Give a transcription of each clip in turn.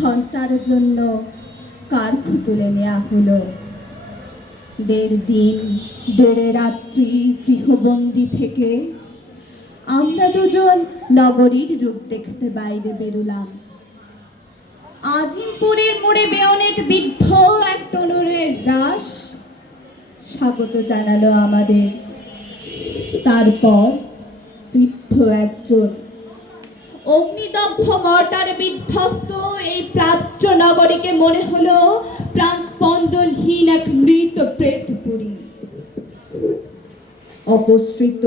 ঘন্টার জন্য কার্ফু তুলে নেওয়া হলো। 1.5 দিন 1.5 রাত্রি গৃহবন্দী থেকে আমরা দুজন নগরীর রূপ দেখতে বাইরে বেরুলাম। আজিমপুরের মোড়ে বেয়নেট বিদ্ধ এক তরুণের রাস স্বাগত জানালো আমাদের। তারপর বৃদ্ধ একজন অগ্নিদগ্ধ মর্টার বিধ্বস্ত এই প্রাচ্য নগরীকে মনে হলো প্রাণস্পন্দনহীন এক মৃত প্রেতপুরী। অপসৃত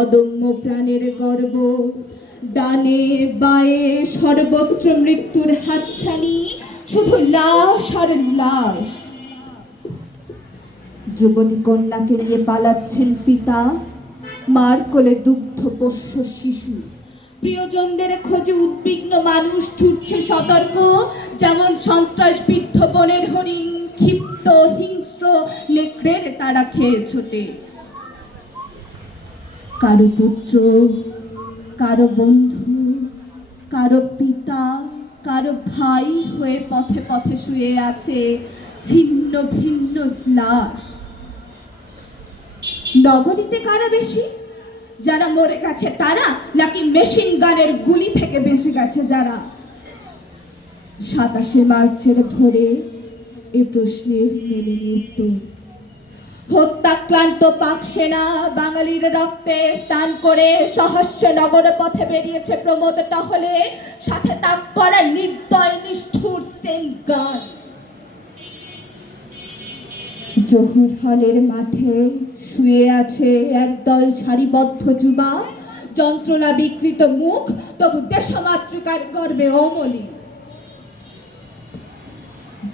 অদম্য প্রাণের গর্ব, ডানে বায়ে সর্বত্র মৃত্যুর হাতছানি, শুধু লাশ আর লাশ। যুবতী কন্যাকে নিয়ে পালাচ্ছেন পিতা, মার কোলে দুগ্ধ পোষ্য শিশু। প্রিয়জনদের খোঁজে উদ্বিগ্ন মানুষ ছুটছে সতর্ক, যেমন সন্ত্রাস বিদ্ধ বনের হরিণ ক্ষিপ্ত হিংস্র নেকড়ের তারা খেয়ে ছোটে। কারো পুত্র, কারো বন্ধু, কারো পিতা, কারো ভাই হয়ে পথে পথে শুয়ে আছে ছিন্ন ভিন্ন লাশ। নগরীতে কারা বেশি? যারা মরে গেছে তারা, নাকি মেশিন গানের গুলি থেকে বেঁচে গেছে যারা? 27 মার্চের ভোরে এ প্রশ্নের মেলেনি উত্তর। হত্যাক্লান্ত পাক সেনা বাঙালির রক্তে স্নান করে সহস্র নগর পথে বেরিয়েছে প্রমোদ টহলে, সাথে তাক করা নির্দয় নিষ্ঠুর স্টেন গান। জহুর হলের মাঠে শুয়ে আছে একদল সারিবদ্ধ যুবা, যন্ত্রণা বিকৃত মুখ, তবু দেশমাতৃকার গর্বে অমলি।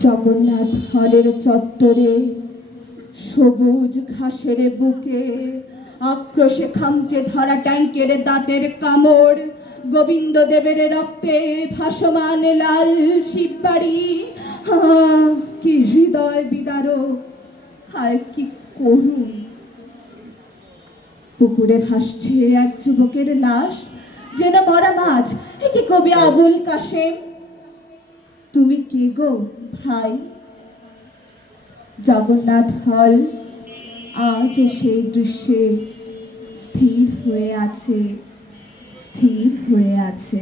জগন্নাথ হলের চত্বরে সবুজ ঘাসের বুকে আক্রোশে খামচে ধরা ট্যাঙ্কের দাঁতের কামড়, গোবিন্দ দেবের রক্তে ভাসমান লাল শিববাড়ি। কি হৃদয় বিদারক, হায় কি করুণ। পুকুরে ভাসছে এক যুবকের লাশ, যেন মরা মাছ। একে কবি আবুল কাশেম। তুমি কে গো ভাই? জগন্নাথ হল আজ সেই দৃশ্যে স্থির হয়ে আছে, স্থির হয়ে আছে।